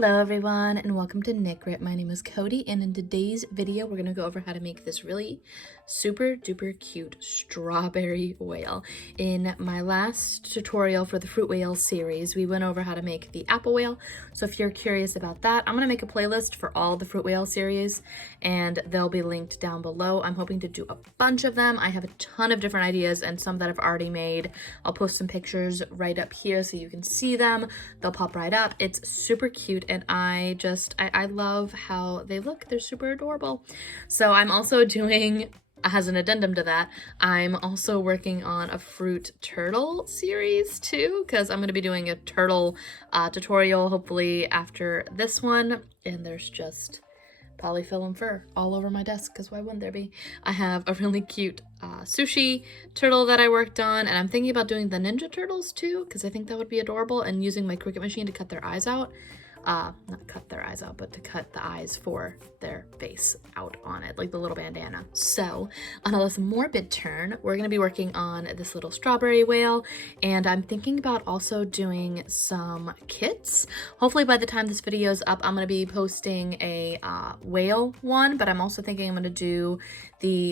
Hello everyone and welcome to Knit Grit. My name is Cody and in today's video we're going to go over how to make this really super duper cute strawberry whale. In my last tutorial for the fruit whale series we went over how to make the apple whale, so if you're curious about that I'm going to make a playlist for all the fruit whale series and they'll be linked down below. I'm hoping to do a bunch of them. I have a ton of different ideas and some that I've already made. I'll post some pictures right up here so you can see them. They'll pop right up. It's super cute and I love how they look. They're super adorable. So I'm also doing, as an addendum to that, I'm also working on a fruit turtle series too, because I'm going to be doing a turtle tutorial hopefully after this one. And there's just polyfilm fur all over my desk, because why wouldn't there be? I have a really cute sushi turtle that I worked on, and I'm thinking about doing the Ninja Turtles too, because I think that would be adorable, and using my Cricut machine to cut their eyes out. Not cut their eyes out, but to cut the eyes for their face out on it, like the little bandana. So on a less morbid turn, we're going to be working on this little strawberry whale, and I'm thinking about also doing some kits. Hopefully by the time this video is up, I'm going to be posting a whale one, but I'm also thinking I'm going to do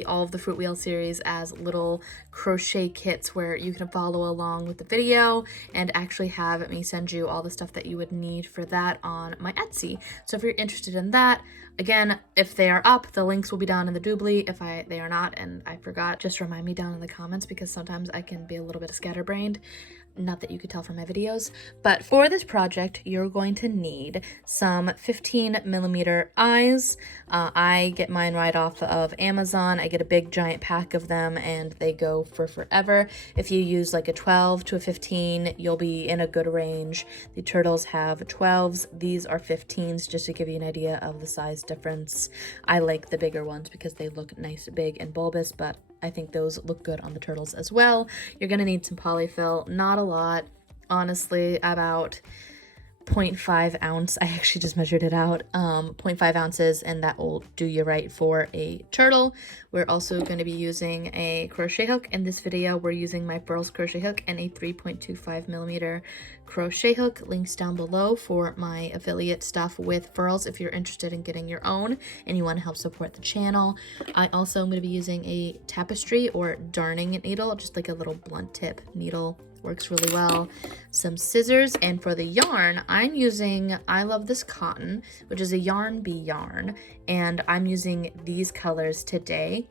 all of the fruit whale series as little crochet kits where you can follow along with the video and actually have me send you all the stuff that you would need for that on my Etsy. So if you're interested in that, again, if they are up, the links will be down in the doobly. If they are not and I forgot, just remind me down in the comments, because sometimes I can be a little bit scatterbrained. Not that you could tell from my videos, but for this project you're going to need some 15mm eyes. I get mine right off of Amazon. I get a big giant pack of them and they go for forever. If you use like a 12 to a 15, you'll be in a good range. The turtles have 12s, these are 15s, just to give you an idea of the size difference. I like the bigger ones because they look nice, big, and bulbous, but I think those look good on the turtles as well. You're gonna need some polyfill, not a lot, honestly, about 0.5 ounce. I actually just measured it out, 0.5 ounces, and that will do you right for a turtle. We're also going to be using a crochet hook. In this video we're using my Furls crochet hook and a 3.25mm crochet hook. Links down below for my affiliate stuff with Furls if you're interested in getting your own and you want to help support the channel. I also am going to be using a tapestry or darning needle, just like a little blunt tip needle. Works really well. Some scissors, and for the yarn I'm using I Love This Cotton, which is a yarn bee yarn, and I'm using these colors today.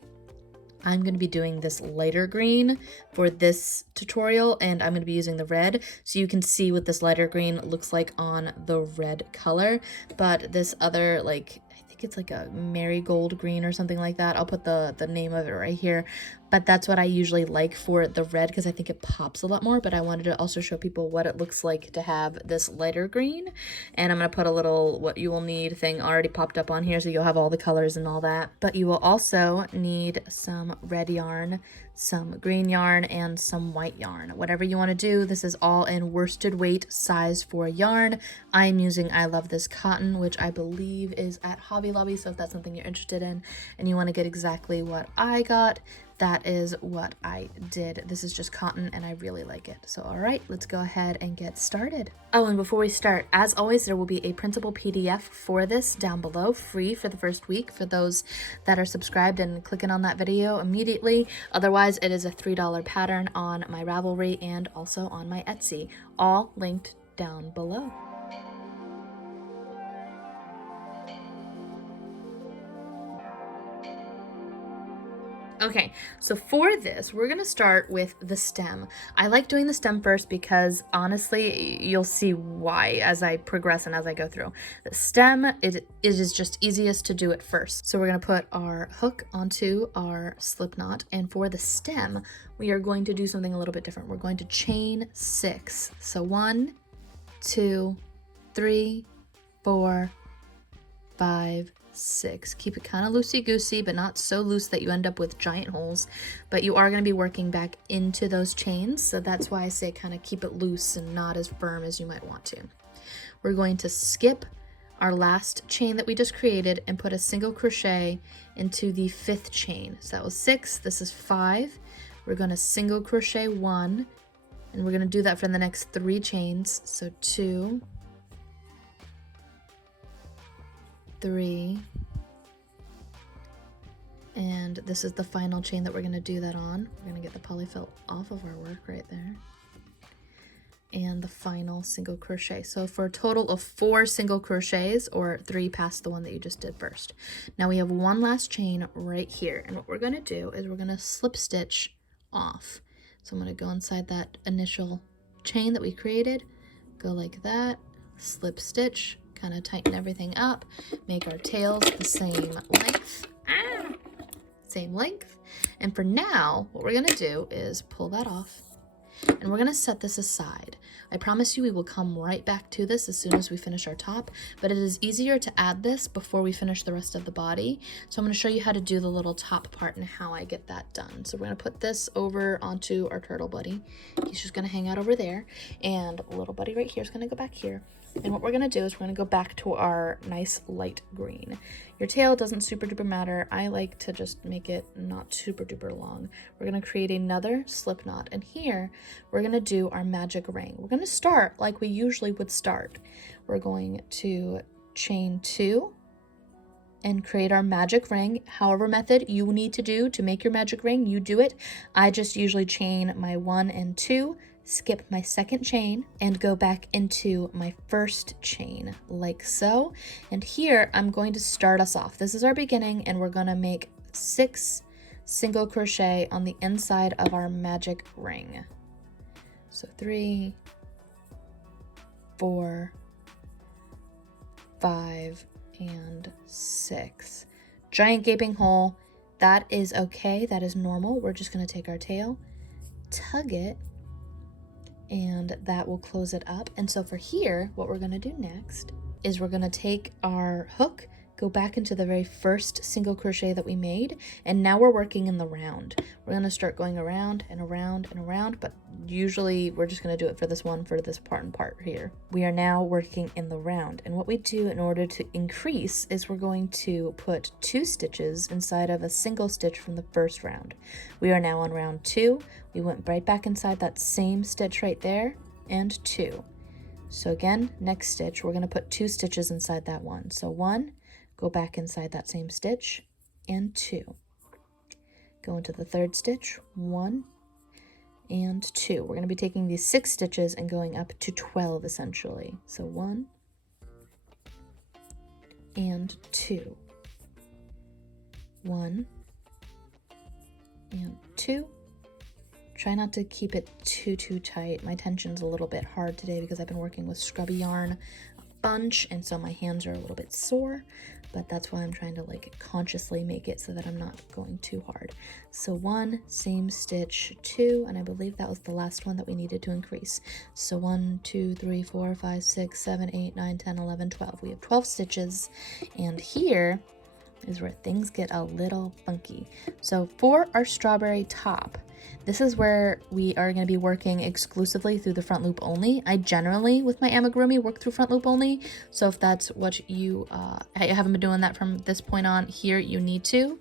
I'm going to be doing this lighter green for this tutorial, and I'm going to be using the red so you can see what this lighter green looks like on the red color. But this other, like, I think it's like a marigold green or something like that. I'll put the name of it right here. But that's what I usually like for the red because I think it pops a lot more. But I wanted to also show people what it looks like to have this lighter green. And I'm going to put a little what you will need thing already popped up on here so you'll have all the colors and all that. But you will also need some red yarn, some green yarn, and some white yarn. Whatever you want to do, this is all in worsted weight size 4 yarn. I'm using I Love This Cotton, which I believe is at Hobby Lobby. So if that's something you're interested in and you want to get exactly what I got, that is what I did. This is just cotton and I really like it. So all right, let's go ahead and get started. Oh, and before we start, as always, there will be a printable PDF for this down below, free for the first week for those that are subscribed and clicking on that video immediately. Otherwise, it is a $3 pattern on my Ravelry and also on my Etsy, all linked down below. Okay, so for this, we're going to start with the stem. I like doing the stem first because honestly, you'll see why as I progress and as I go through. The stem, it is just easiest to do it first. So we're going to put our hook onto our slip knot, and for the stem, we are going to do something a little bit different. We're going to chain 6. So 1, 2, 3, 4, 5, 6. Keep it kind of loosey-goosey, but not so loose that you end up with giant holes. But you are going to be working back into those chains, so that's why I say kind of keep it loose and not as firm as you might want to. We're going to skip our last chain that we just created and put a single crochet into the 5th chain. So that was 6, this is 5. We're going to single crochet 1, and we're going to do that for the next 3 chains. So 2, 3, and this is the final chain that we're going to do that on. We're going to get the polyfill off of our work right there, and the final single crochet. So for a total of 4 single crochets, or 3 past the one that you just did first. Now we have one last chain right here, and what we're going to do is we're going to slip stitch off. So I'm going to go inside that initial chain that we created, go like that, slip stitch, kind of tighten everything up, make our tails the same length. Same length. And for now, what we're going to do is pull that off, and we're going to set this aside. I promise you we will come right back to this as soon as we finish our top, but it is easier to add this before we finish the rest of the body. So I'm going to show you how to do the little top part and how I get that done. So we're going to put this over onto our turtle buddy. He's just going to hang out over there, and little buddy right here is going to go back here. And what we're going to do is we're going to go back to our nice light green. Your tail doesn't super duper matter. I like to just make it not super duper long. We're going to create another slip knot, and here we're going to do our magic ring. We're going to start like we usually would start. We're going to chain 2 and create our magic ring. However method you need to do to make your magic ring, you do it. I just usually chain my 1 and 2, skip my second chain, and go back into my first chain like so. And here I'm going to start us off. This is our beginning, and we're going to make 6 single crochet on the inside of our magic ring. So 3, 4, 5, and 6. Giant gaping hole. That is okay. That is normal. We're just going to take our tail, tug it, and that will close it up. And so for here, what we're going to do next is we're going to take our hook, go back into the very first single crochet that we made, and now we're working in the round. We're going to start going around and around and around, but usually we're just going to do it for this one, for this part and part here. We are now working in the round, and what we do in order to increase is we're going to put 2 stitches inside of a single stitch from the first round. We are now on round 2. We went right back inside that same stitch right there, and 2. So again, next stitch, we're going to put 2 stitches inside that one. So 1, go back inside that same stitch, and 2. Go into the third stitch, 1 and 2. We're going to be taking these 6 stitches and going up to 12 essentially. So 1 and 2. 1 and 2. Try not to keep it too tight. My tension's a little bit hard today because I've been working with scrubby yarn a bunch, and so my hands are a little bit sore, but that's why I'm trying to like consciously make it so that I'm not going too hard. So 1, same stitch, 2, and I believe that was the last one that we needed to increase. So 1, 2, 3, 4, 5, 6, 7, 8, 9, 10, 11, 12. We have 12 stitches, and here is where things get a little funky. So for our strawberry top, this is where we are going to be working exclusively through the front loop only. I generally, with my amigurumi, work through front loop only. So if that's what you haven't been doing that from this point on here, you need to.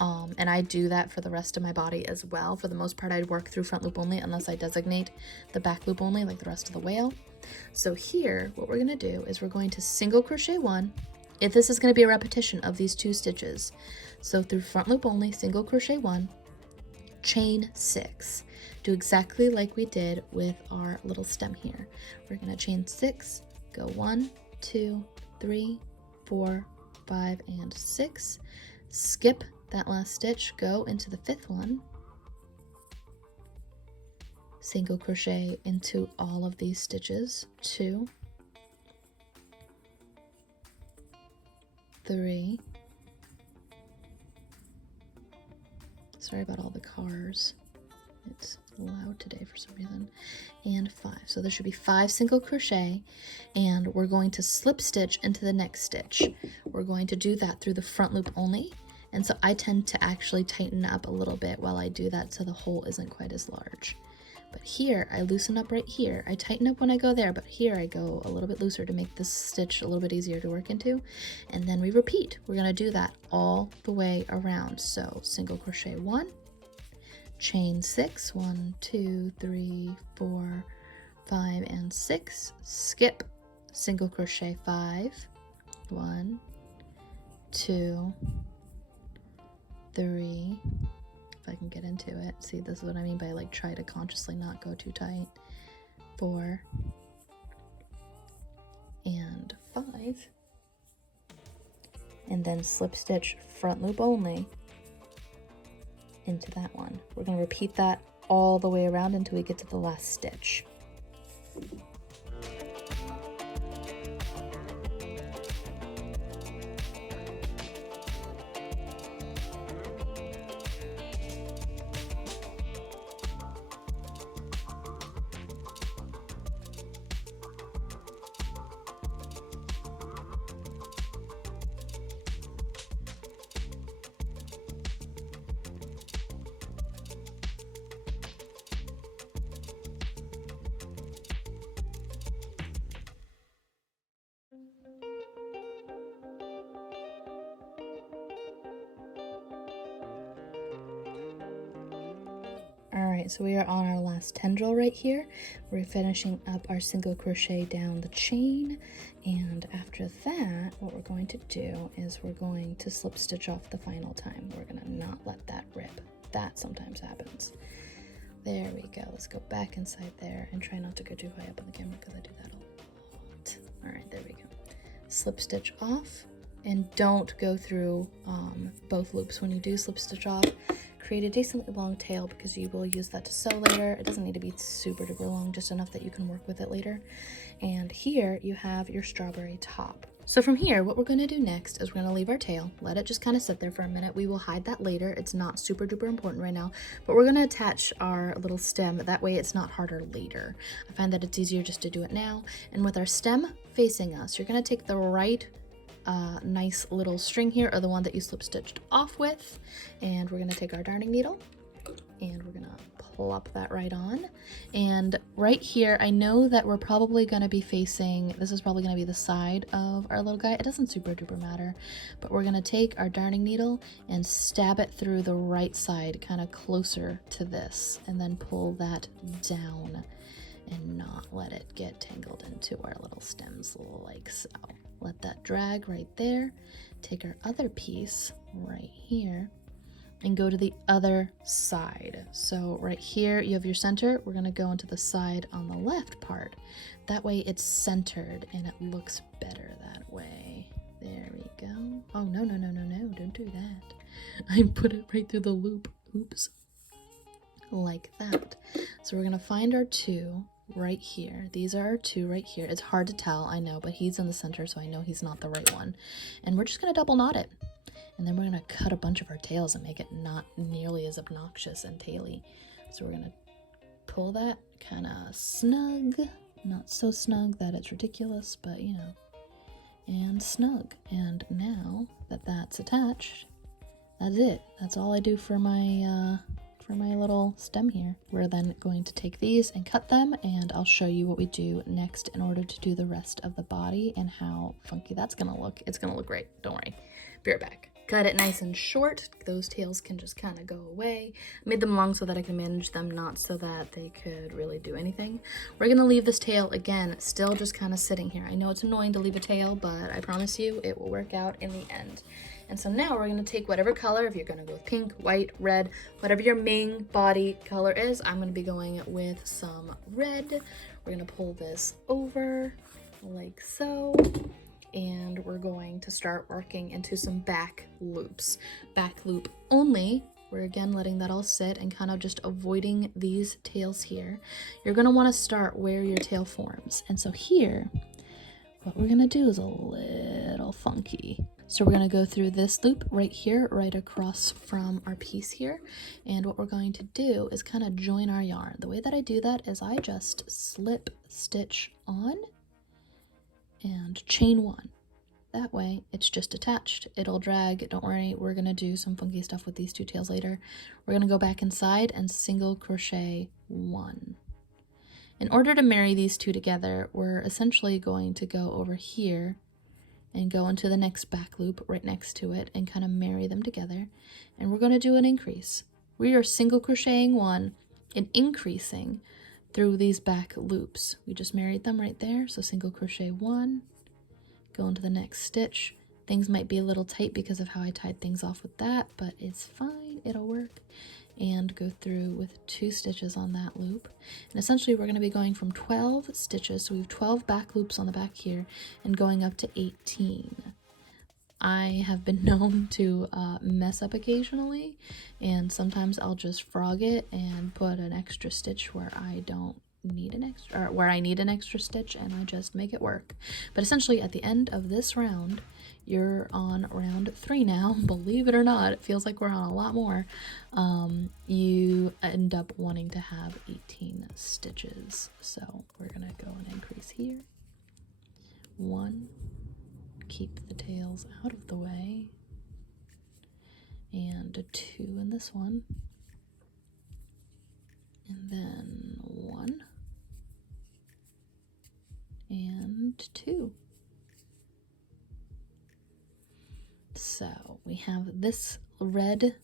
And I do that for the rest of my body as well. For the most part, I work through front loop only unless I designate the back loop only like the rest of the whale. So here, what we're going to do is we're going to single crochet 1. If this is going to be a repetition of these 2 stitches. So through front loop only, single crochet 1, chain 6. Do exactly like we did with our little stem here. We're going to chain 6, go 1, 2, 3, 4, 5, and 6. Skip that last stitch, go into the 5th one. Single crochet into all of these stitches. 2, 3. Sorry about all the cars. It's loud today for some reason. And 5. So there should be 5 single crochet, and we're going to slip stitch into the next stitch. We're going to do that through the front loop only. And so I tend to actually tighten up a little bit while I do that so the hole isn't quite as large. But here, I loosen up right here. I tighten up when I go there, but here I go a little bit looser to make this stitch a little bit easier to work into. And then we repeat. We're going to do that all the way around. So single crochet 1, chain 6, 1, 2, 3, 4, 5, and 6. Skip, single crochet 5, 1, 2, 3, if I can get into it. See, this is what I mean by like try to consciously not go too tight. 4 and 5, and then slip stitch front loop only into that one. We're going to repeat that all the way around until we get to the last stitch. Alright, so we are on our last tendril right here. We're finishing up our single crochet down the chain, and after that what we're going to do is we're going to slip stitch off the final time. We're going to not let that rip. That sometimes happens. There we go. Let's go back inside there and try not to go too high up on the camera because I do that a lot. Alright, there we go. Slip stitch off, and don't go through both loops when you do slip stitch off. Create a decently long tail because you will use that to sew later. It doesn't need to be super duper long, just enough that you can work with it later. And here you have your strawberry top. So from here, what we're going to do next is we're going to leave our tail, let it just kind of sit there for a minute. We will hide that later. It's not super duper important right now, but we're going to attach our little stem. That way it's not harder later. I find that it's easier just to do it now. And with our stem facing us, you're going to take the right nice little string here, or the one that you slip stitched off with, and we're going to take our darning needle and we're going to plop that right on. And right here, I know that we're probably going to be facing, this is probably going to be the side of our little guy. It doesn't super duper matter, but we're going to take our darning needle and stab it through the right side, kind of closer to this, and then pull that down and not let it get tangled into our little stems like so. Let that drag right there. Take our other piece right here and go to the other side. So right here you have your center. We're going to go into the side on the left part. That way it's centered and it looks better that way. There we go. Oh, no, no, no, no, no, don't do that. I put it right through the loop. Oops. Like that. So we're going to find our 2 right here. These are our 2 right here. It's hard to tell, I know, but he's in the center, so I know he's not the right one. And we're just going to double knot it. And then we're going to cut a bunch of our tails and make it not nearly as obnoxious and taily. So we're going to pull that kind of snug, not so snug that it's ridiculous, but you know, and snug. And now that that's attached, that's it. That's all I do for my little stem here. We're then going to take these and cut them, and I'll show you what we do next in order to do the rest of the body and how funky that's gonna look. It's gonna look great, don't worry. Be right back. Cut it nice and short. Those tails can just kind of go away. I made them long so that I can manage them, not so that they could really do anything. We're gonna leave this tail, again, still just kind of sitting here. I know it's annoying to leave a tail, but I promise you it will work out in the end. And so now we're going to take whatever color, if you're going to go with pink, white, red, whatever your main body color is, I'm going to be going with some red. We're going to pull this over like so, and we're going to start working into some back loops. Back loop only. We're again letting that all sit and kind of just avoiding these tails here. You're going to want to start where your tail forms. And so here, what we're going to do is a little funky. So we're going to go through this loop right here, right across from our piece here. And what we're going to do is kind of join our yarn. The way that I do that is I just slip stitch on and chain 1. That way it's just attached. It'll drag, don't worry, we're going to do some funky stuff with these 2 tails later. We're going to go back inside and single crochet 1. In order to marry these 2 together, we're essentially going to go over here and go into the next back loop right next to it and kind of marry them together. And we're going to do an increase. We are single crocheting 1 and increasing through these back loops. We just married them right there. So single crochet 1, go into the next stitch, Things might be a little tight because of how I tied things off with that, but it's fine, it'll work. And go through with 2 stitches on that loop. And essentially we're going to be going from 12 stitches, so we have 12 back loops on the back here, and going up to 18. I have been known to mess up occasionally, and sometimes I'll just frog it and put an extra stitch where I don't need an extra, or where I need an extra stitch, and I just make it work. But essentially at the end of this round, you're on round 3 now. Believe it or not, it feels like we're on a lot more. You end up wanting to have 18 stitches. So we're gonna go and increase here. 1, keep the tails out of the way, and a 2 in this one, and then 1 and 2. So we have this red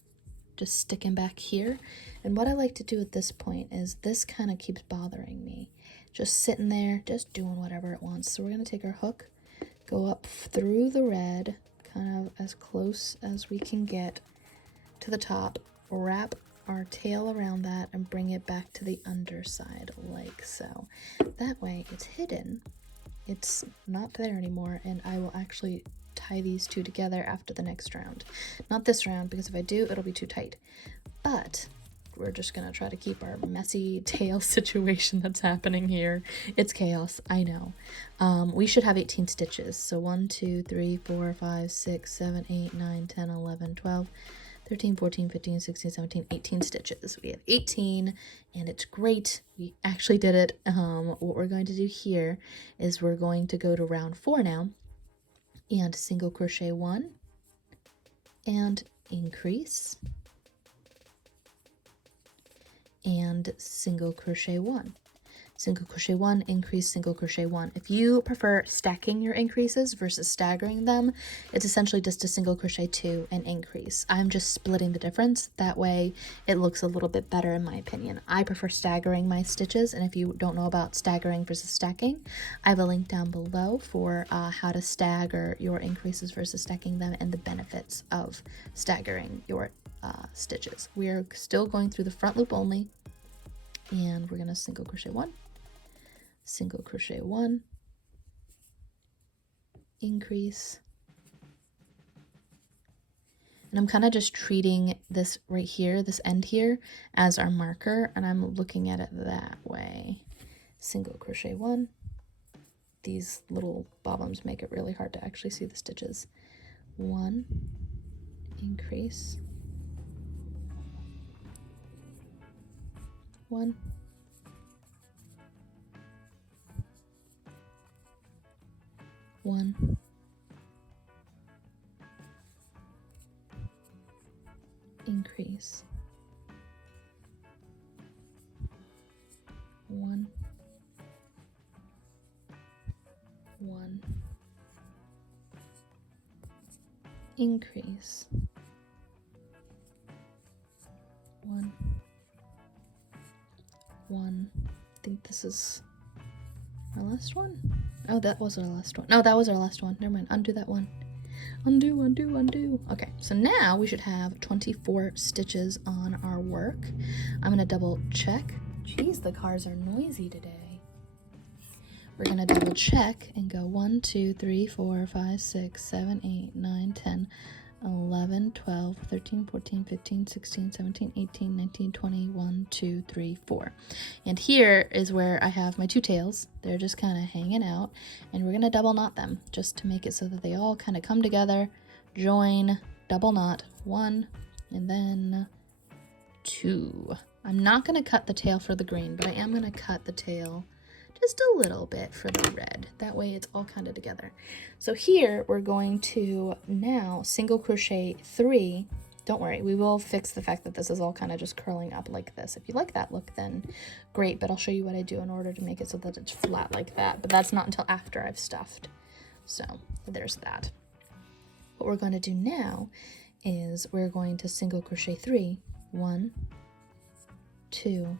just sticking back here, and what I like to do at this point is this kind of keeps bothering me, just sitting there just doing whatever it wants. So we're going to take our hook, go up through the red, kind of as close as we can get to the top, wrap our tail around that, and bring it back to the underside like so. That way it's hidden, it's not there anymore, and I will actually tie these 2 together after the next round. Not this round, because if I do, it'll be too tight. But we're just gonna try to keep our messy tail situation that's happening here. It's chaos, I know. We should have 18 stitches. So 1, 2, 3, 4, 5, 6, 7, 8, 9, 10, 11, 12, 13, 14, 15, 16, 17, 18 stitches. We have 18, and it's great. We actually did it. What we're going to do here is we're going to go to round 4 now, and single crochet 1, and increase, and single crochet 1. Single crochet 1, increase, single crochet 1. If you prefer stacking your increases versus staggering them, it's essentially just a single crochet 2 and increase. I'm just splitting the difference. That way it looks a little bit better in my opinion. I prefer staggering my stitches, and if you don't know about staggering versus stacking, I have a link down below for how to stagger your increases versus stacking them and the benefits of staggering your stitches. We are still going through the front loop only, and we're going to single crochet 1, single crochet 1, increase, and I'm kind of just treating this right here, this end here, as our marker, and I'm looking at it that way. Single crochet 1. These little bobbins make it really hard to actually see the stitches. 1, increase, 1, 1, increase, 1, 1, increase, 1, 1. I think this is our last one. Oh, that was our last one. No, that was our last one. Never mind. Undo that one. Undo, undo, undo. Okay, so now we should have 24 stitches on our work. I'm going to double check. Jeez, the cars are noisy today. We're going to double check and go 1, 2, 3, 4, 5, 6, 7, 8, 9, 10, 11, 12, 13, 14, 15, 16, 17, 18, 19, 20, 1, 2, 3, 4. And here is where I have my 2 tails. They're just kind of hanging out, and we're going to double knot them just to make it so that they all kind of come together, join, double knot, 1, and then 2. I'm not going to cut the tail for the green, but I am going to cut the tail just a little bit for the red. That way it's all kind of together. So here we're going to now single crochet 3. Don't worry, we will fix the fact that this is all kind of just curling up like this. If you like that look, then great, but I'll show you what I do in order to make it so that it's flat like that. But that's not until after I've stuffed. So there's that. What we're going to do now is we're going to single crochet 3. 1, 2,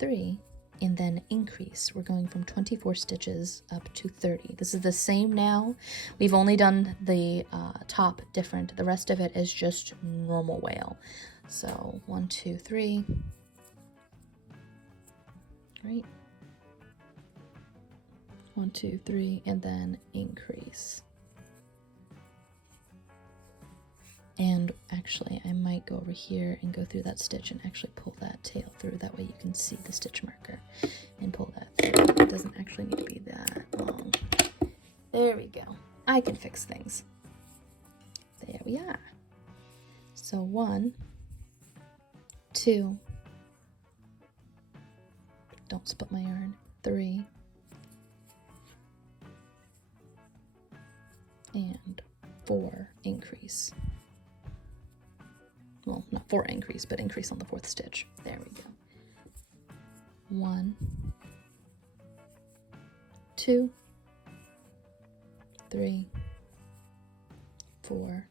3, and then increase. We're going from 24 stitches up to 30. This is the same now. We've only done the top different. The rest of it is just normal wale. So 1, 2, 3. Right. 1, 2, 3, and then increase. And actually, I might go over here and go through that stitch and actually pull that tail through. That way you can see the stitch marker and pull that through. It doesn't actually need to be that long. There we go. I can fix things. There we are. So 1, 2, don't split my yarn, 3, and 4, increase. Well, not 4 increase, but increase on the 4th stitch. There we go. 1, 2, 3, 4,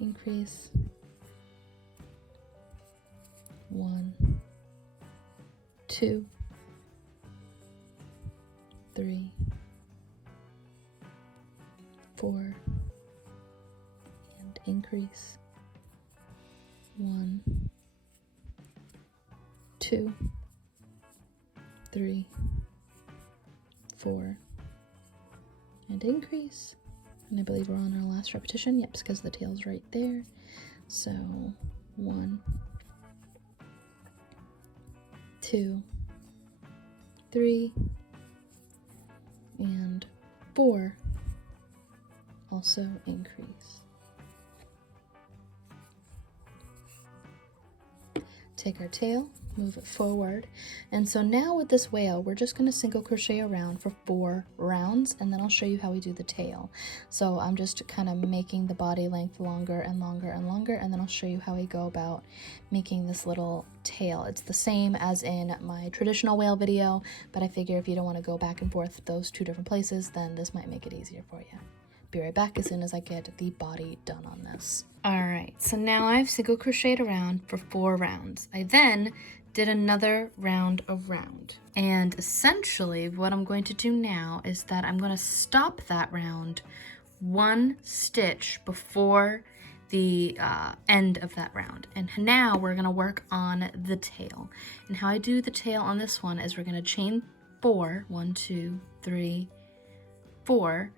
increase, 1, 2, 3, 4, and increase, 1, 2, 3, 4, and increase. And I believe we're on our last repetition. Yep, because the tail's right there. So 1, 2, 3, and 4, also increase. Take our tail, move it forward, and so now with this wale we're just going to single crochet around for 4 rounds, and then I'll show you how we do the tail. So I'm just kind of making the body length longer and longer and longer, and then I'll show you how we go about making this little tail. It's the same as in my traditional wale video, but I figure if you don't want to go back and forth those 2 different places, then this might make it easier for you. Be right back as soon as I get the body done on this. Alright, so now I've single crocheted around for 4 rounds. I then did another round around. And essentially what I'm going to do now is that I'm going to stop that round 1 stitch before the end of that round. And now we're going to work on the tail. And how I do the tail on this one is we're going to chain 4, 1, 2, 3, 4.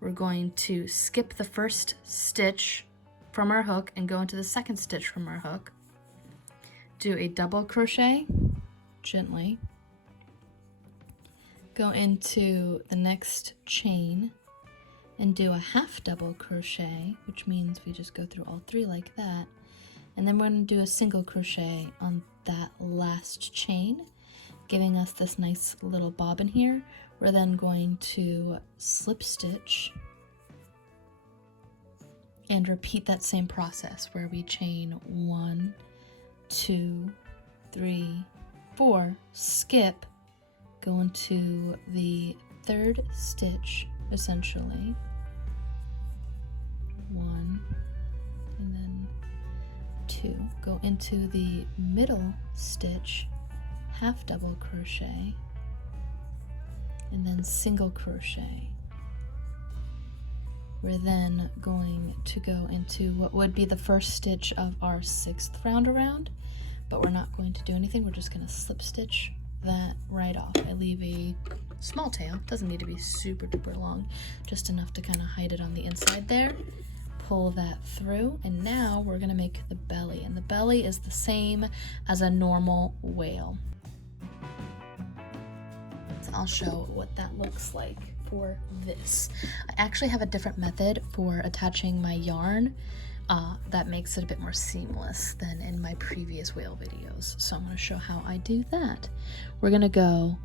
We're going to skip the first stitch from our hook and go into the second stitch from our hook. Do a double crochet gently. Go into the next chain and do a half double crochet, which means we just go through all 3 like that. And then we're going to do a single crochet on that last chain, giving us this nice little bobbin here. We're then going to slip stitch and repeat that same process where we chain 1, 2, 3, 4, skip, go into the 3rd stitch essentially, 1, and then 2, go into the middle stitch, half double crochet, and then single crochet. We're then going to go into what would be the first stitch of our 6th round around, but we're not going to do anything. We're just going to slip stitch that right off. I leave a small tail, doesn't need to be super duper long, just enough to kind of hide it on the inside there. Pull that through, and now we're going to make the belly, and the belly is the same as a normal wale. I'll show what that looks like for this. I actually have a different method for attaching my yarn that makes it a bit more seamless than in my previous wale videos. So I'm going to show how I do that. We're going to go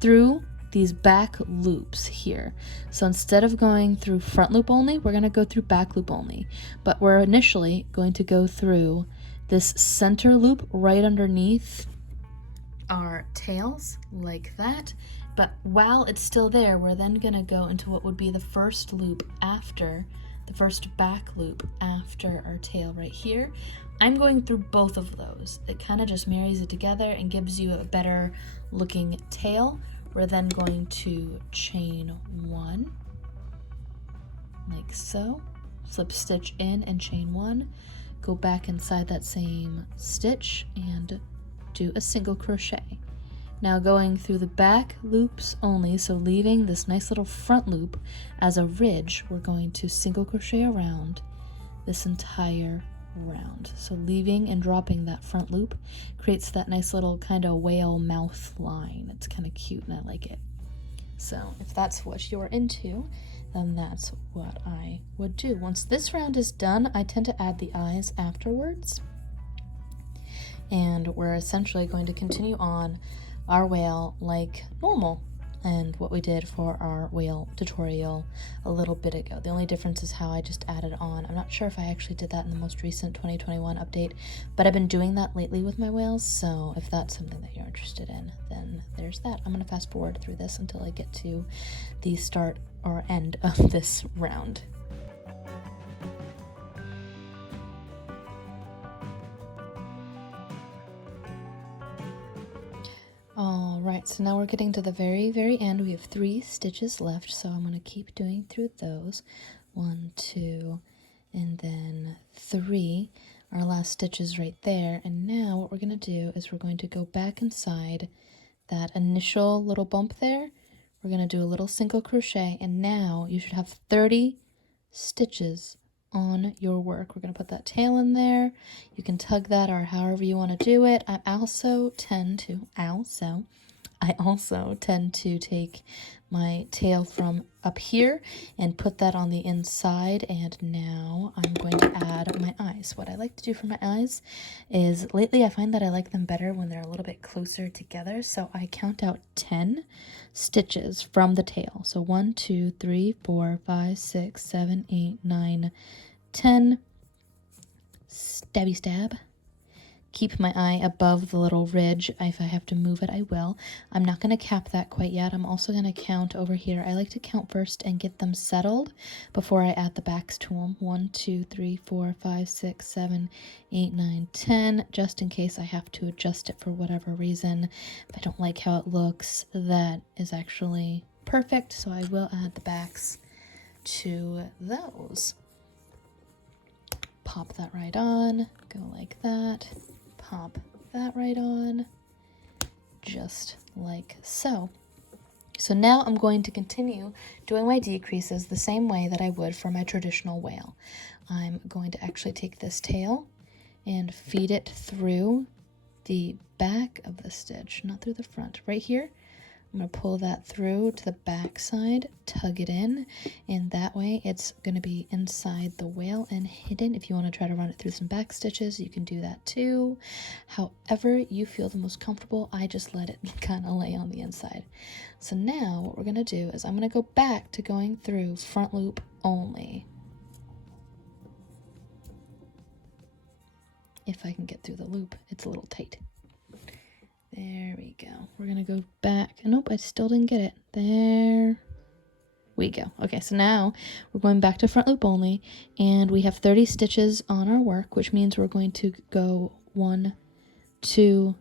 through these back loops here. So instead of going through front loop only, we're going to go through back loop only. But we're initially going to go through this center loop right underneath our tails like that, but while it's still there, we're then gonna go into what would be the first loop after the first back loop after our tail right here. I'm going through both of those. It kind of just marries it together and gives you a better looking tail. We're then going to chain 1, like so, slip stitch in and chain 1, go back inside that same stitch and do a single crochet. Now going through the back loops only, so leaving this nice little front loop as a ridge, we're going to single crochet around this entire round. So leaving and dropping that front loop creates that nice little kind of whale mouth line. It's kind of cute and I like it. So if that's what you're into, then that's what I would do. Once this round is done, I tend to add the eyes afterwards. And we're essentially going to continue on our whale like normal, and what we did for our whale tutorial a little bit ago. The only difference is how I just added on. I'm not sure if I actually did that in the most recent 2021 update, but I've been doing that lately with my whales, so if that's something that you're interested in, then there's that. I'm going to fast forward through this until I get to the start or end of this round. Alright, so now we're getting to the very end. We have 3 stitches left, so I'm going to keep doing through those. 1, 2, and then 3. Our last stitch is right there, and now what we're going to do is we're going to go back inside that initial little bump there. We're going to do a little single crochet, and now you should have 30 stitches on your work. We're going to put that tail in there. You can tug that or however you want to do it. I also tend to take my tail from up here and put that on the inside, and now I'm going to add my eyes. What I like to do for my eyes is lately I find that I like them better when they're a little bit closer together, so I count out 10 stitches from the tail. So 1, 2, 3, 4, 5, 6, 7, 8, 9, 10. Stabby stab. Keep my eye above the little ridge. If I have to move it, I will. I'm not going to cap that quite yet. I'm also going to count over here. I like to count first and get them settled before I add the backs to them. 1, 2, 3, 4, 5, 6, 7, 8, 9, 10, just in case I have to adjust it for whatever reason. If I don't like how it looks, that is actually perfect, so I will add the backs to those. Pop that right on, go like that. Pop that right on, just like so. So now I'm going to continue doing my decreases the same way that I would for my traditional whale. I'm going to actually take this tail and feed it through the back of the stitch, not through the front. Right here, I'm going to pull that through to the back side, tug it in, and that way it's going to be inside the whale and hidden. If you want to try to run it through some back stitches, you can do that too. However you feel the most comfortable, I just let it kind of lay on the inside. So now what we're going to do is I'm going to go back to going through front loop only. If I can get through the loop, it's a little tight. There we go. We're going to go back. Nope, I still didn't get it. There we go. Okay, so now we're going back to front loop only, and we have 30 stitches on our work, which means we're going to go 1, 2,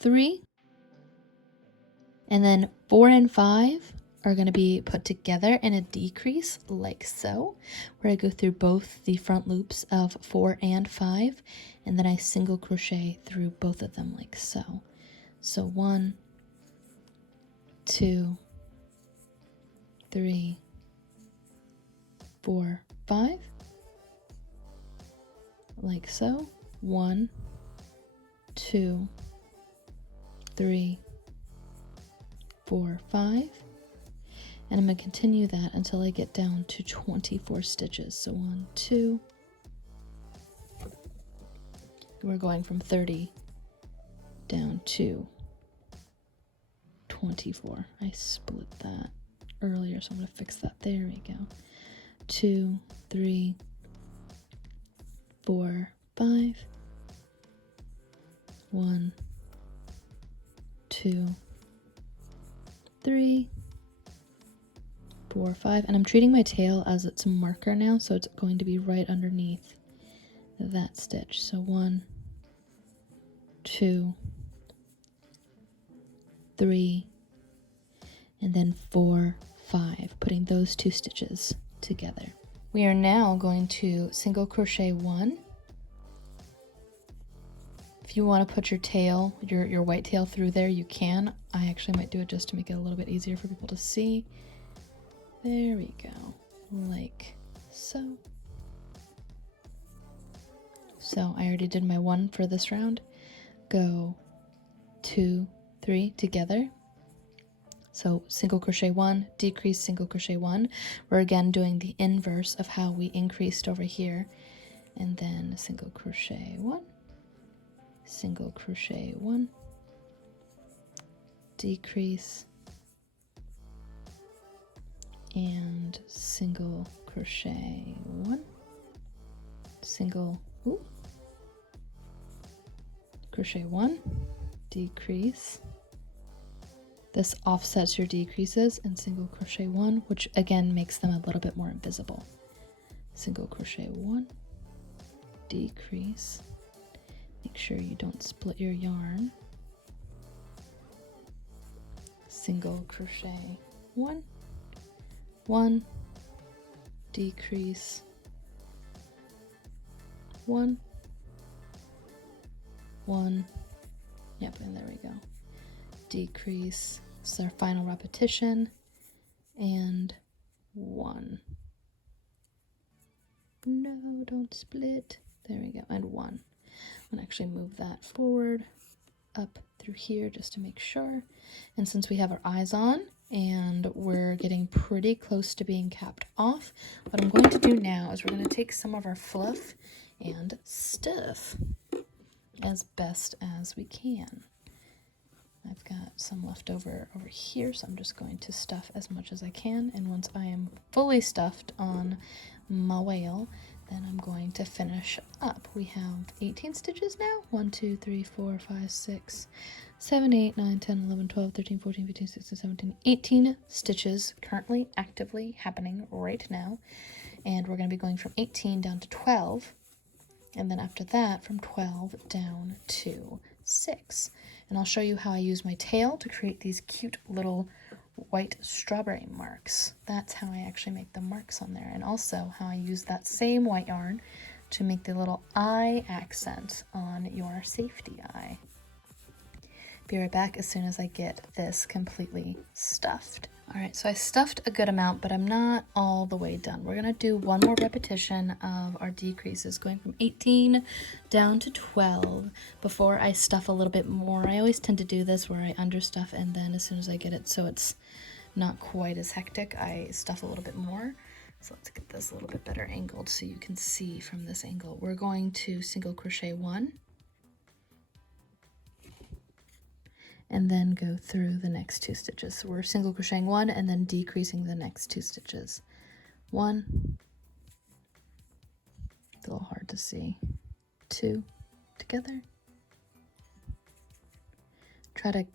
3, and then 4 and 5 are going to be put together in a decrease like so, where I go through both the front loops of 4 and 5, and then I single crochet through both of them like so. So 1, 2, 3, 4, 5, like so. 1, 2, 3, 4, 5, and I'm going to continue that until I get down to 24 stitches. So 1, 2, we're going from 30 down to 24. I split that earlier, so I'm going to fix that. There we go. 2, 3, 4, 5. 1, 2, 3, 4, 5. And I'm treating my tail as it's a marker now, so it's going to be right underneath that stitch. So 1, 2, 3, and then 4, 5, putting those 2 stitches together. We are now going to single crochet 1. If you want to put your tail, your white tail through there, you can. I actually might do it just to make it a little bit easier for people to see. There we go, like so. So I already did my 1 for this round. Go 2, 3 together. So single crochet 1, decrease, single crochet 1. We're again doing the inverse of how we increased over here. And then single crochet 1, single crochet 1, decrease, and single crochet 1, single crochet 1, decrease. This offsets your decreases, and single crochet 1, which again makes them a little bit more invisible. Single crochet 1, decrease. Make sure you don't split your yarn. Single crochet 1, 1, decrease, 1, 1, yep, and there we go. Decrease, this is our final repetition, and 1. No, don't split. There we go, and 1. I'm gonna actually move that forward, up through here just to make sure. And since we have our eyes on and we're getting pretty close to being capped off, what I'm going to do now is we're going to take some of our fluff and stuff as best as we can. I've got some left over here, so I'm just going to stuff as much as I can, and once I am fully stuffed on my whale, then I'm going to finish up. We have 18 stitches now. 1, 2, 3, 4, 5, 6, 7, 8, 9, 10, 11, 12, 13, 14, 15, 16, 17, 18 stitches currently actively happening right now. And we're going to be going from 18 down to 12. And then after that, from 12 down to 6. And I'll show you how I use my tail to create these cute little white strawberry marks. That's how I actually make the marks on there, and also how I use that same white yarn to make the little eye accent on your safety eye. Be right back as soon as I get this completely stuffed. All right, so I stuffed a good amount, but I'm not all the way done. We're gonna do one more repetition of our decreases, going from 18 down to 12 before I stuff a little bit more. I always tend to do this where I understuff, and then as soon as I get it so it's not quite as hectic, I stuff a little bit more. So let's get this a little bit better angled so you can see from this angle. We're going to single crochet 1, and then go through the next 2 stitches. So we're single crocheting 1 and then decreasing the next 2 stitches. 1, it's a little hard to see, 2 together. Try to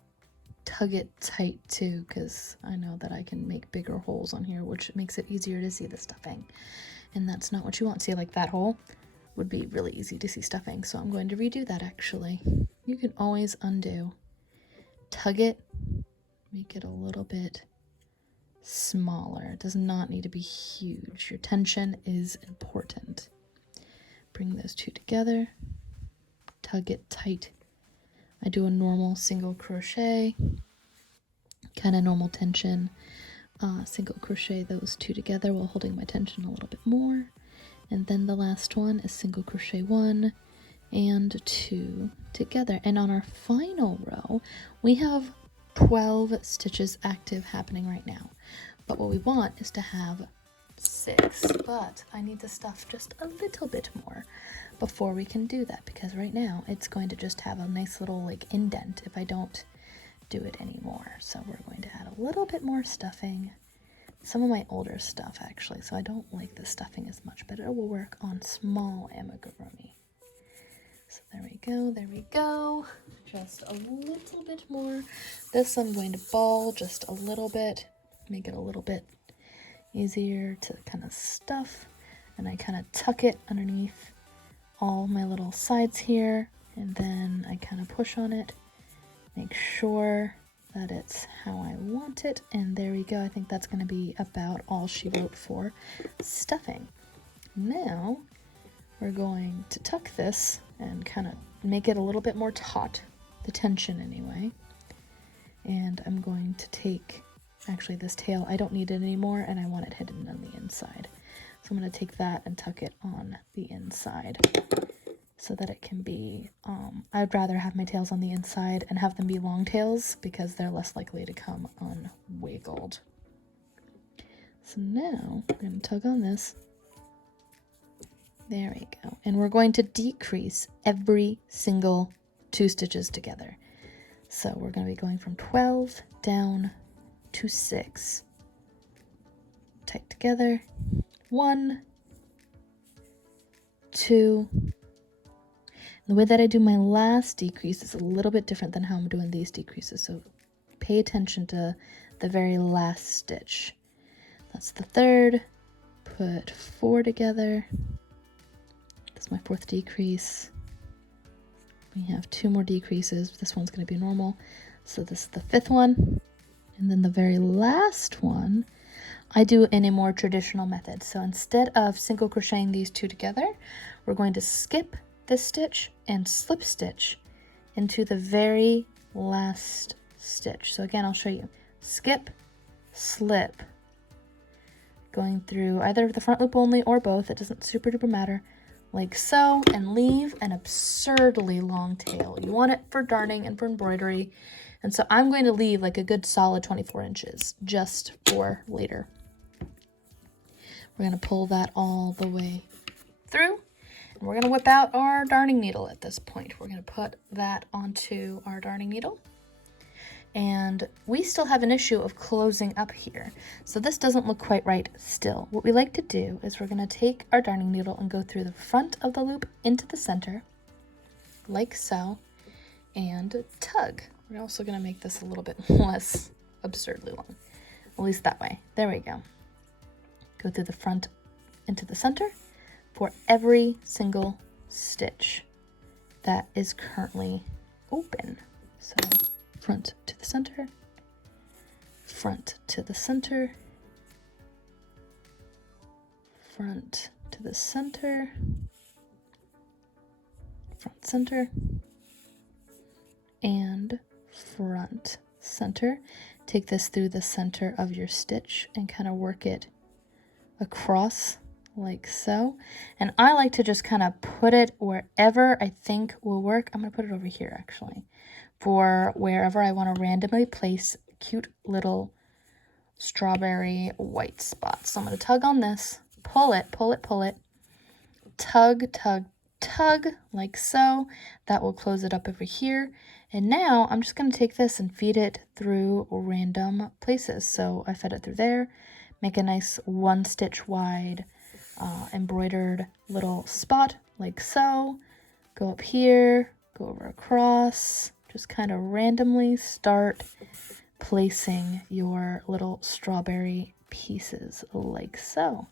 tug it tight too, because I know that I can make bigger holes on here, which makes it easier to see the stuffing. And that's not what you want. See, like that hole would be really easy to see stuffing, so I'm going to redo that actually. You can always undo. Tug it, make it a little bit smaller. It does not need to be huge. Your tension is important. Bring those 2 together, tug it tight. I do a normal single crochet, kind of normal tension, single crochet those 2 together while holding my tension a little bit more. And then the last one is single crochet 1 and 2 together. And on our final row, we have 12 stitches active happening right now. But what we want is to have 6, but I need to stuff just a little bit more before we can do that, because right now it's going to just have a nice little like indent if I don't do it anymore. So we're going to add a little bit more stuffing, some of my older stuff actually, so I don't like the stuffing as much, but it will work on small amigurumi. So there we go, there we go. Just a little bit more. This I'm going to ball just a little bit, make it a little bit easier to kind of stuff, and I kind of tuck it underneath all my little sides here, and then I kind of push on it, make sure that it's how I want it, and there we go. I think that's going to be about all she wrote for stuffing. Now we're going to tuck this and kind of make it a little bit more taut, the tension anyway. And I'm going to take, actually this tail, I don't need it anymore, and I want it hidden on the inside. So I'm going to take that and tuck it on the inside so that it can be, I'd rather have my tails on the inside and have them be long tails because they're less likely to come unwiggled. So now I'm going to tug on this. There we go. And we're going to decrease every single 2 stitches together. So we're going to be going from 12 down to 6. Tight together. 1, 2. The way that I do my last decrease is a little bit different than how I'm doing these decreases. So pay attention to the very last stitch. That's the 3rd. Put 4 together. That's my 4th decrease. We have 2 more decreases. This one's going to be normal. So this is the 5th one. And then the very last one, I do in a more traditional method. So instead of single crocheting these 2 together, we're going to skip this stitch and slip stitch into the very last stitch. So again, I'll show you. Skip, slip. Going through either the front loop only or both. It doesn't super duper matter. Like so, and leave an absurdly long tail. You want it for darning and for embroidery. And so I'm going to leave like a good solid 24 inches just for later. We're going to pull that all the way through. And we're going to whip out our darning needle at this point. We're going to put that onto our darning needle. And we still have an issue of closing up here. So this doesn't look quite right still. What we like to do is we're going to take our darning needle and go through the front of the loop into the center, like so, and tug. We're also going to make this a little bit less absurdly long, at least that way. There we go. Go through the front into the center for every single stitch that is currently open. So front to the center, front to the center, front to the center, front center, and front center. Take this through the center of your stitch and kind of work it across like so. And I like to just kind of put it wherever I think will work. I'm going to put it over here actually, for wherever I want to randomly place cute little strawberry white spots. So I'm going to tug on this, pull it, pull it, pull it, tug, tug, tug, like so. That will close it up over here. And now I'm just going to take this and feed it through random places. So I fed it through there, make a nice 1 stitch wide embroidered little spot like so. Go up here, go over across. Just kind of randomly start placing your little strawberry pieces like so.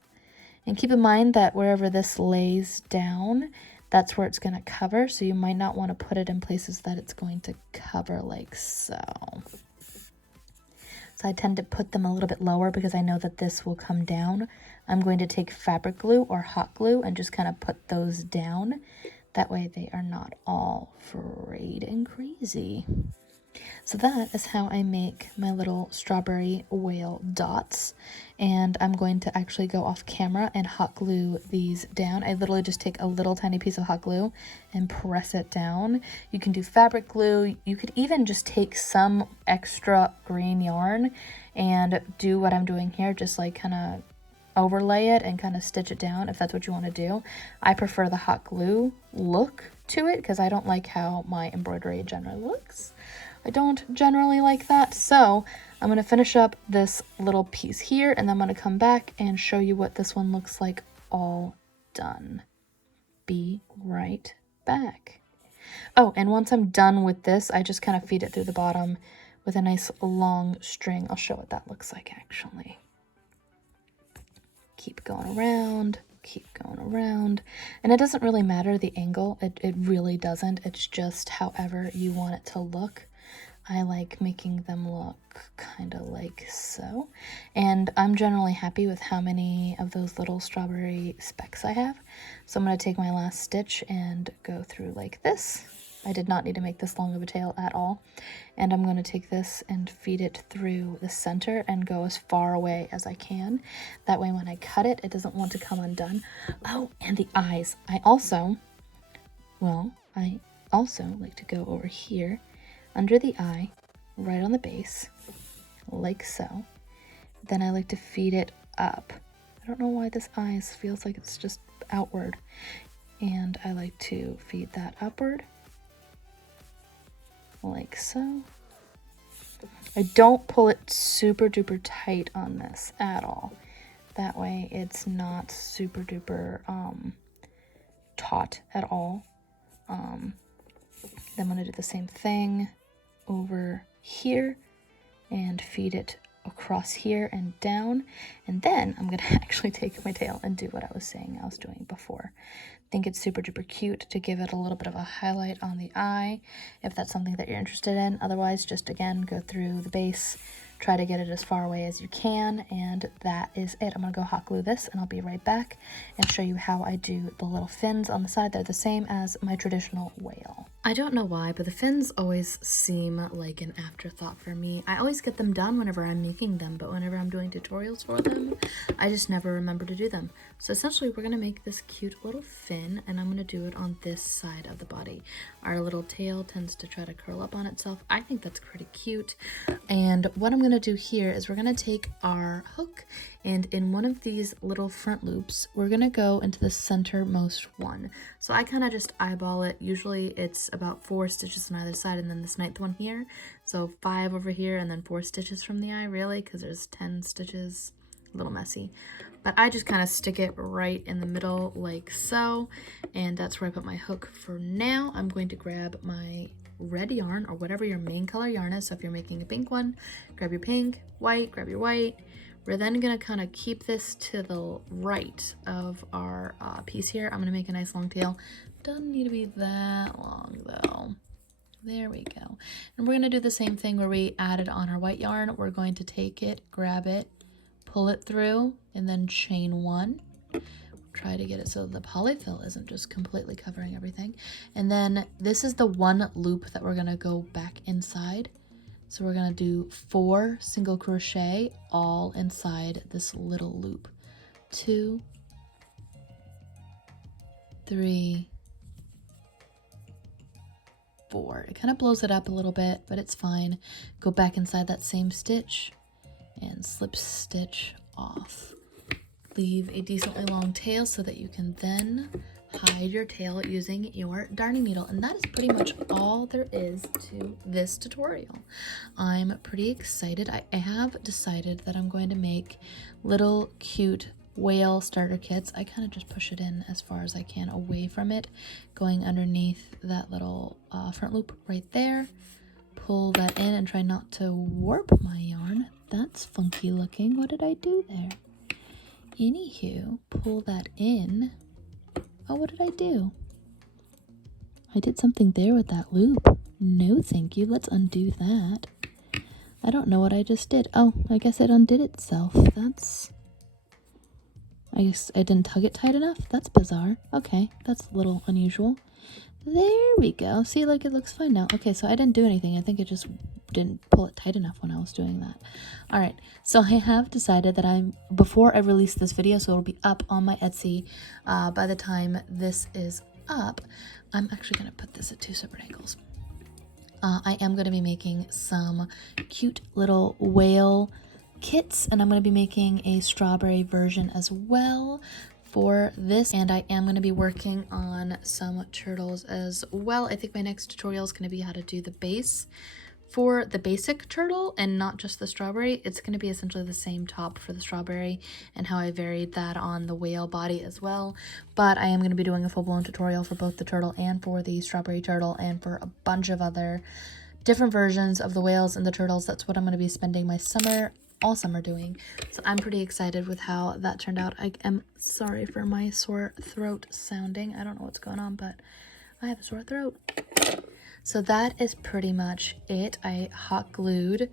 And keep in mind that wherever this lays down, that's where it's going to cover. So you might not want to put it in places that it's going to cover like so. So I tend to put them a little bit lower because I know that this will come down. I'm going to take fabric glue or hot glue and just kind of put those down. That way they are not all frayed and crazy. So that is how I make my little strawberry whale dots. And I'm going to actually go off camera and hot glue these down. I literally just take a little tiny piece of hot glue and press it down. You can do fabric glue. You could even just take some extra green yarn and do what I'm doing here, just like kind of overlay it and kind of stitch it down if that's what you want to do. I prefer the hot glue look to it because I don't like how my embroidery generally looks. I don't generally like that, so I'm going to finish up this little piece here, and then I'm going to come back and show you what this one looks like all done. Be right back. Oh, and once I'm done with this, I just kind of feed it through the bottom with a nice long string. I'll show what that looks like actually. Keep going around, keep going around. And it doesn't really matter the angle. It really doesn't. It's just however you want it to look. I like making them look kind of like so. And I'm generally happy with how many of those little strawberry specks I have. So I'm going to take my last stitch and go through like this. I did not need to make this long of a tail at all. And I'm going to take this and feed it through the center and go as far away as I can. That way when I cut it, it doesn't want to come undone. Oh, and the eyes. I also like to go over here under the eye, right on the base, like so. Then I like to feed it up. I don't know why this eye feels like it's just outward. And I like to feed that upward, like so. I don't pull it super duper tight on this at all. That way it's not super duper taut at all. Then I'm going to do the same thing over here and feed it across here and down. And then I'm going to actually take my tail and do what I was saying I was doing before. I think it's super duper cute to give it a little bit of a highlight on the eye if that's something that you're interested in. Otherwise, just again, go through the base, try to get it as far away as you can, and that is it. I'm going to go hot glue this and I'll be right back and show you how I do the little fins on the side. They're the same as my traditional whale. I don't know why, but the fins always seem like an afterthought for me. I always get them done whenever I'm making them, but whenever I'm doing tutorials for them, I just never remember to do them. So essentially we're going to make this cute little fin, and I'm going to do it on this side of the body. Our little tail tends to try to curl up on itself. I think that's pretty cute. And what I'm going to do here is we're going to take our hook, and in one of these little front loops, we're going to go into the centermost one. So I kind of just eyeball it. Usually it's about 4 stitches on either side, and then this 9th one here. So 5 over here, and then 4 stitches from the eye, really, because there's 10 stitches. A little messy. But I just kind of stick it right in the middle like so, and that's where I put my hook for now. I'm going to grab my red yarn, or whatever your main color yarn is. So if you're making a pink one, grab your pink, white, grab your white. We're then going to kind of keep this to the right of our piece here. I'm going to make a nice long tail. Doesn't need to be that long though. There we go. And we're going to do the same thing where we added on our white yarn. We're going to take it, grab it, pull it through, and then chain 1. Try to get it so the polyfill isn't just completely covering everything. And then this is the one loop that we're going to go back inside. So we're going to do 4 single crochet all inside this little loop. 2, 3, 4. It kind of blows it up a little bit, but it's fine. Go back inside that same stitch and slip stitch off. Leave a decently long tail so that you can then hide your tail using your darning needle. And that is pretty much all there is to this tutorial. I'm pretty excited. I have decided that I'm going to make little cute whale starter kits. I kind of just push it in as far as I can away from it, going underneath that little front loop right there. Pull that in and try not to warp my yarn. That's funky looking. What did I do there? Anywho, pull that in. Oh, what did I do? I did something there with that loop. No, thank you. Let's undo that. I don't know what I just did. Oh, I guess it undid itself. I guess I didn't tug it tight enough. That's bizarre. Okay, that's a little unusual. There we go. See, like, it looks fine now. Okay, so I didn't do anything. I think it just didn't pull it tight enough when I was doing that. All right, so I have decided that before I release this video, so it'll be up on my Etsy by the time this is up, I'm actually going to put this at 2 separate angles. I am going to be making some cute little whale kits, and I'm going to be making a strawberry version as well for this, and I am going to be working on some turtles as well. I think my next tutorial is going to be how to do the base for the basic turtle and not just the strawberry. It's going to be essentially the same top for the strawberry and how I varied that on the whale body as well. But I am going to be doing a full-blown tutorial for both the turtle and for the strawberry turtle and for a bunch of other different versions of the whales and the turtles. That's what I'm going to be spending my summer all summer doing. So I'm pretty excited with how that turned out. I am sorry for my sore throat sounding. I don't know what's going on, but I have a sore throat. So that is pretty much it. I hot glued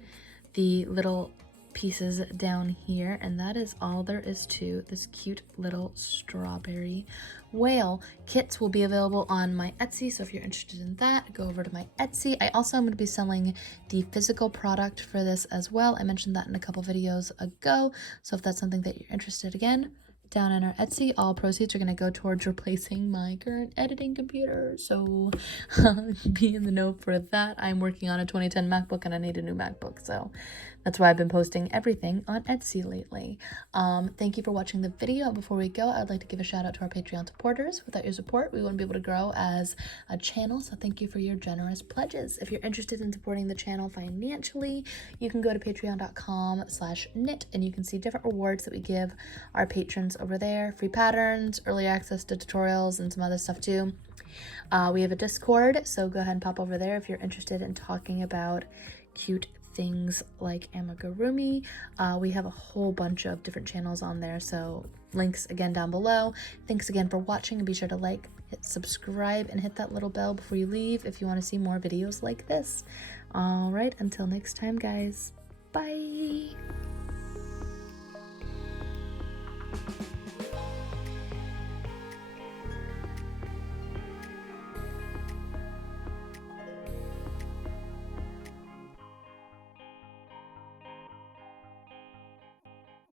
the little pieces down here, and that is all there is to this cute little strawberry whale. Kits will be available on my Etsy, so if you're interested in that, go over to my Etsy. I also am going to be selling the physical product for this as well. I mentioned that in a couple videos ago, so if that's something that you're interested, again, down on our Etsy, all proceeds are going to go towards replacing my current editing computer, so be in the know for that. I'm working on a 2010 MacBook and I need a new MacBook, so that's why I've been posting everything on Etsy lately. Thank you for watching the video. Before we go, I'd like to give a shout out to our Patreon supporters. Without your support, we wouldn't be able to grow as a channel, so thank you for your generous pledges. If you're interested in supporting the channel financially, you can go to patreon.com/knit and you can see different rewards that we give our patrons over there. Free patterns, early access to tutorials, and some other stuff too. We have a Discord, so go ahead and pop over there if you're interested in talking about cute things like Amigurumi. We have a whole bunch of different channels on there, so links again down below. Thanks again for watching, and be sure to like, hit subscribe, and hit that little bell before you leave if you want to see more videos like this. All right, until next time, guys. Bye.